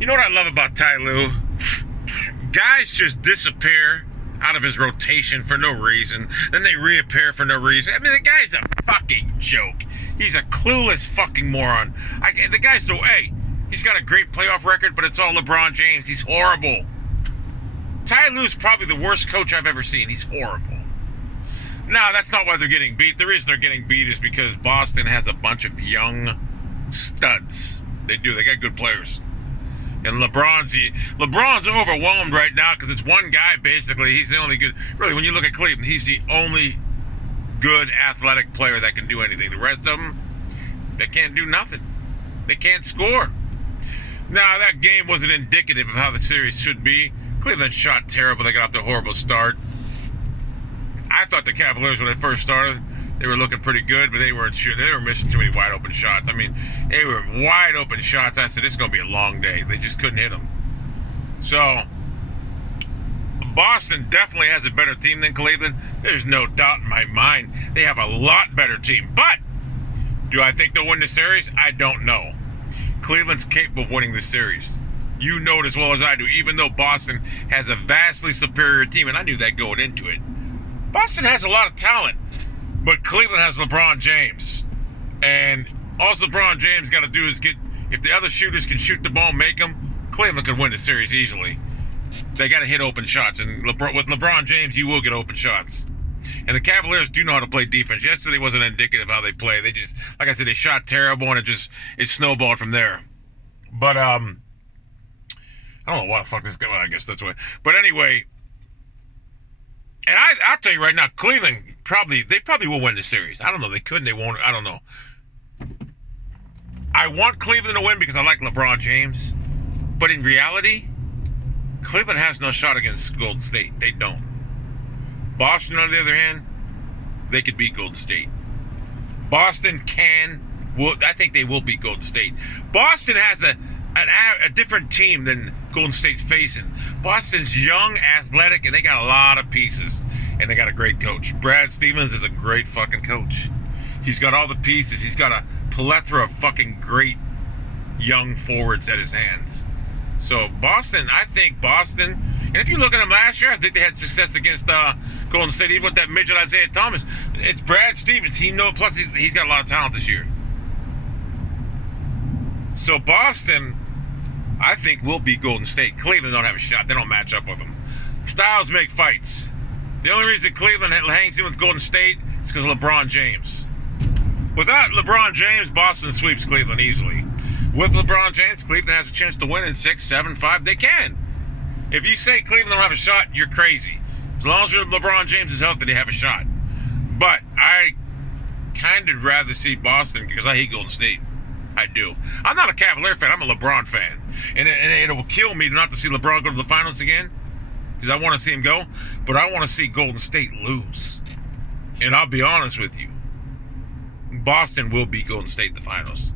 You know what I love about Ty Lue? Guys just disappear out of his rotation for no reason. Then they reappear for no reason. I mean, the guy's a fucking joke. He's a clueless fucking moron. The guy's so, hey, he's got a great playoff record, but it's all LeBron James. He's horrible. Ty Lue's probably the worst coach I've ever seen. He's horrible. No, that's not why they're getting beat. The reason they're getting beat is because Boston has a bunch of young studs. They do. They got good players. And LeBron's overwhelmed right now because it's one guy, basically. He's the only good. Really, when you look at Cleveland, he's the only good athletic player that can do anything. The rest of them, they can't do nothing. They can't score. Now, that game wasn't indicative of how the series should be. Cleveland shot terrible. They got off to a horrible start. I thought the Cavaliers, when it first started, they were looking pretty good, but they were missing too many wide open shots. I mean, they were wide open shots. I said, this is going to be a long day. They just couldn't hit them. So, Boston definitely has a better team than Cleveland. There's no doubt in my mind. They have a lot better team. But, do I think they'll win the series? I don't know. Cleveland's capable of winning the series. You know it as well as I do, even though Boston has a vastly superior team, and I knew that going into it. Boston has a lot of talent, but Cleveland has LeBron James. And all LeBron James got to do is if the other shooters can shoot the ball and make them, Cleveland could win the series easily. They got to hit open shots, and with LeBron James, you will get open shots. And the Cavaliers do know how to play defense. Yesterday wasn't indicative of how they play. They just, like I said, they shot terrible, and it snowballed from there. But, I don't know why the fuck this guy, well, I guess that's why. But anyway, and I'll tell you right now, Cleveland they probably will win the series. I don't know. They couldn't. They won't. I don't know. I want Cleveland to win because I like LeBron James. But in reality, Cleveland has no shot against Golden State. They don't. Boston, on the other hand, they could beat Golden State. Boston I think they will beat Golden State. Boston has a different team than Golden State's facing. Boston's young, athletic, and they got a lot of pieces. And they got a great coach. Brad Stevens is a great fucking coach. He's got all the pieces. He's got a plethora of fucking great young forwards at his hands. So I think Boston, and if you look at them last year, I think they had success against Golden State, even with that midget Isaiah Thomas. It's Brad Stevens. Plus he's got a lot of talent this year. So Boston, I think, will beat Golden State. Cleveland don't have a shot. They don't match up with them. Styles make fights. The only reason Cleveland hangs in with Golden State is because of LeBron James. Without LeBron James, Boston sweeps Cleveland easily. With LeBron James, Cleveland has a chance to win in 6, 7, 5. They can. If you say Cleveland don't have a shot, you're crazy. As long as LeBron James is healthy, they have a shot. But I kind of rather see Boston because I hate Golden State. I do. I'm not a Cavalier fan. I'm a LeBron fan. And it will kill me not to see LeBron go to the finals again because I want to see him go. But I want to see Golden State lose. And I'll be honest with you. Boston will beat Golden State in the finals.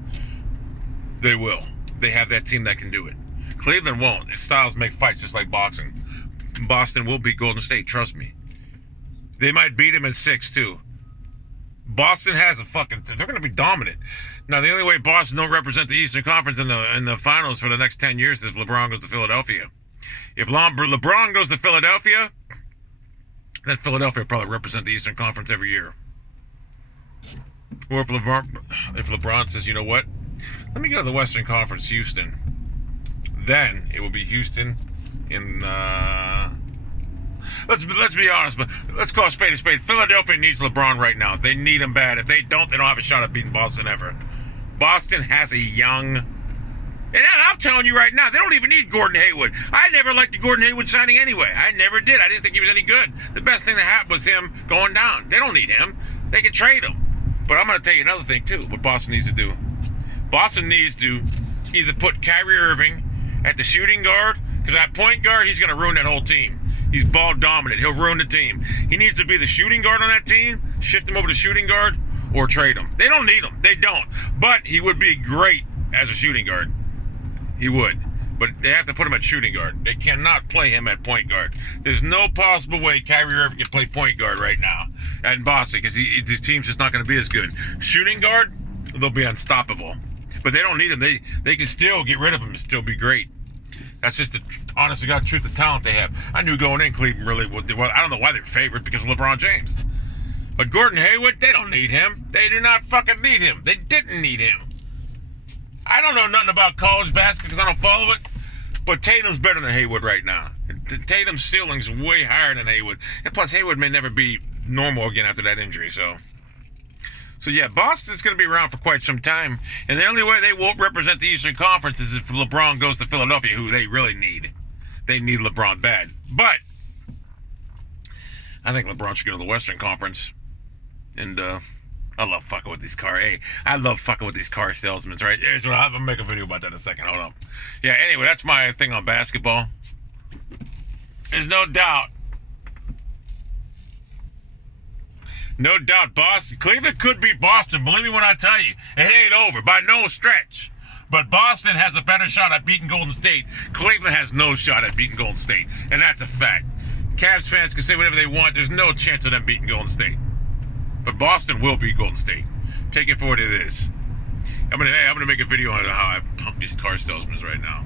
They will. They have that team that can do it. Cleveland won't. Its styles make fights just like boxing. Boston will beat Golden State. Trust me. They might beat him in 6 too. Boston has they're going to be dominant. Now, the only way Boston don't represent the Eastern Conference in the finals for the next 10 years is if LeBron goes to Philadelphia. If LeBron goes to Philadelphia, then Philadelphia will probably represent the Eastern Conference every year. Or if LeBron says, you know what, let me go to the Western Conference, Houston, then it will be Houston in Let's be honest, but let's call a spade a spade. Philadelphia needs LeBron right now. They need him bad. If they don't have a shot at beating Boston ever. Boston has a young... And I'm telling you right now, they don't even need Gordon Hayward. I never liked the Gordon Hayward signing anyway. I never did. I didn't think he was any good. The best thing that happened was him going down. They don't need him. They can trade him. But I'm going to tell you another thing, too, what Boston needs to do. Boston needs to either put Kyrie Irving at the shooting guard, because at point guard, he's going to ruin that whole team. He's ball dominant. He'll ruin the team. He needs to be the shooting guard on that team, shift him over to shooting guard, or trade him. They don't need him. They don't. But he would be great as a shooting guard. He would. But they have to put him at shooting guard. They cannot play him at point guard. There's no possible way Kyrie Irving can play point guard right now in Boston because his team's just not going to be as good. Shooting guard, they'll be unstoppable. But they don't need him. They can still get rid of him and still be great. That's just the honest to God truth, the talent they have. I knew going in Cleveland really would. Well, I don't know why they're favored because of LeBron James. But Gordon Hayward, they don't need him. They do not fucking need him. They didn't need him. I don't know nothing about college basketball because I don't follow it. But Tatum's better than Hayward right now. Tatum's ceiling's way higher than Hayward. And plus, Hayward may never be normal again after that injury. So yeah, Boston's going to be around for quite some time. And the only way they won't represent the Eastern Conference is if LeBron goes to Philadelphia, who they really need. They need LeBron bad. But I think LeBron should go to the Western Conference. And I love fucking with these I love fucking with these car salesmen, right? So I'm going to make a video about that in a second. Hold on. Yeah, anyway, that's my thing on basketball. There's no doubt. No doubt, Boston. Cleveland could beat Boston. Believe me when I tell you. It ain't over by no stretch. But Boston has a better shot at beating Golden State. Cleveland has no shot at beating Golden State. And that's a fact. Cavs fans can say whatever they want. There's no chance of them beating Golden State. But Boston will beat Golden State. Take it for what it is. I'm gonna make a video on how I pump these car salesmen right now.